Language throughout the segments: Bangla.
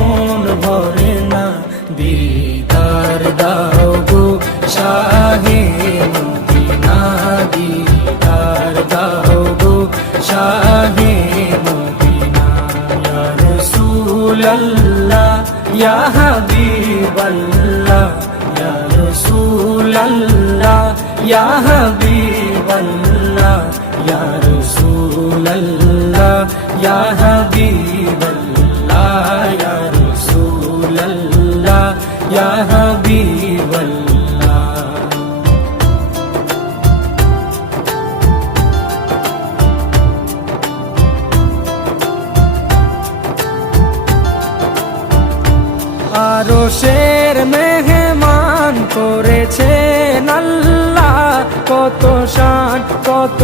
মন ভরে না। দিদার দাও গো শাহে মদিনা, দিদার দাও গো শাহে মদিনা। ইয়া রাসূলাল্লাহ, ইয়া হাবিবাল্লাহ, ইয়া রাসূলাল্লাহ, ইয়া হাবিবাল্লাহ ইয়া হাবিবাল্লাহ। রাসূলাল্লাহ ইয়া হাবিবাল্লাহ আরও শের মেহমান করেছে আল্লাহ কত শান কত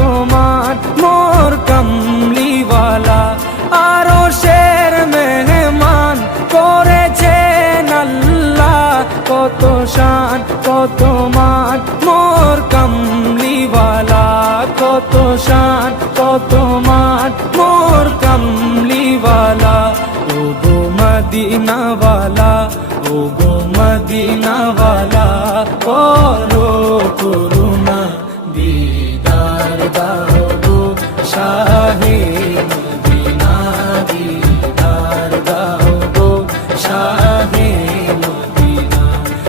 কত শান, কত মান, মোর কমলিওয়ালা কত শান, কত মান, মোর কমলিওয়ালা। ও গো মদিনাওয়ালা, ও গো মদিনাওয়ালা করো করুণা, দিদার গো শাহে।